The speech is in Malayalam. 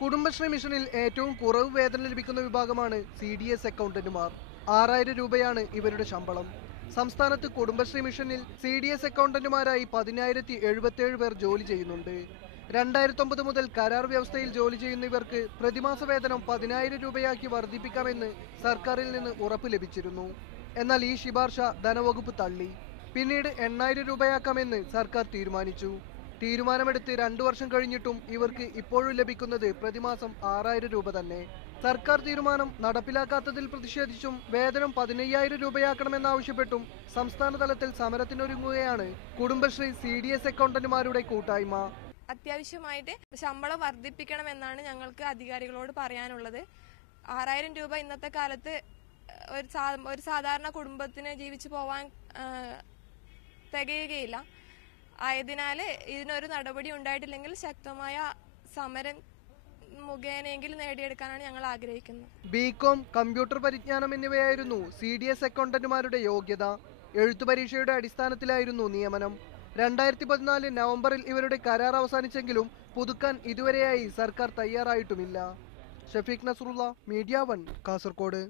കുടുംബശ്രീ മിഷനിൽ ഏറ്റവും കുറവ് വേതനം ലഭിക്കുന്ന വിഭാഗമാണ് CDS അക്കൗണ്ടന്റുമാർ. 6000 രൂപയാണ് ഇവരുടെ ശമ്പളം. സംസ്ഥാനത്ത് കുടുംബശ്രീ മിഷനിൽ CDS അക്കൗണ്ടന്റുമാരായി 10,077 പേർ ജോലി ചെയ്യുന്നുണ്ട്. 2009 മുതൽ കരാർ വ്യവസ്ഥയിൽ ജോലി ചെയ്യുന്ന ഇവർക്ക് പ്രതിമാസ വേതനം 10,000 രൂപയാക്കി വർദ്ധിപ്പിക്കാമെന്ന് സർക്കാരിൽ നിന്ന് ഉറപ്പ് ലഭിച്ചിരുന്നു. എന്നാൽ ഈ ശുപാർശ ധനവകുപ്പ് തള്ളി. പിന്നീട് 8,000 രൂപയാക്കാമെന്ന് സർക്കാർ തീരുമാനിച്ചു. തീരുമാനമെടുത്ത് 2 വർഷം കഴിഞ്ഞിട്ടും ഇവർക്ക് ഇപ്പോഴും ലഭിക്കുന്നത് പ്രതിമാസം 6,000 രൂപ തന്നെ. സർക്കാർ തീരുമാനം നടപ്പിലാക്കാത്തതിൽ പ്രതിഷേധിച്ചും വേതനം 15,000 രൂപയാക്കണമെന്നാവശ്യപ്പെട്ടും സംസ്ഥാന തലത്തിൽ സമരത്തിനൊരുങ്ങുകയാണ് കുടുംബശ്രീ CDS അക്കൗണ്ടന്റുമാരുടെ കൂട്ടായ്മ. അത്യാവശ്യമായിട്ട് ശമ്പളം വർദ്ധിപ്പിക്കണമെന്നാണ് ഞങ്ങൾക്ക് അധികാരികളോട് പറയാനുള്ളത്. 6,000 രൂപ ഇന്നത്തെ കാലത്ത് ഒരു സാധാരണ കുടുംബത്തിന് ജീവിച്ചു പോവാൻ തികയുകയില്ല. ആയതിനാൽ ഇതിനൊരു നടപടി ഉണ്ടായിട്ടില്ലെങ്കിൽ ശക്തമായ സമരം മുഖേനയെങ്കിലും നേടിയെടുക്കാനാണ് ഞങ്ങൾ ആഗ്രഹിക്കുന്നത്. BCom, കമ്പ്യൂട്ടർ പരിജ്ഞാനം എന്നിവയായിരുന്നു CDS അക്കൗണ്ടന്റുമാരുടെ യോഗ്യത. എഴുത്തു പരീക്ഷയുടെ അടിസ്ഥാനത്തിലായിരുന്നു നിയമനം. 2014 നവംബറിൽ ഇവരുടെ കരാർ അവസാനിച്ചെങ്കിലും പുതുക്കാൻ ഇതുവരെയായി സർക്കാർ തയ്യാറായിട്ടുമില്ല. ഷഫീഖ് നസ്രുള്ള, മീഡിയ 1, കാസർഗോഡ്.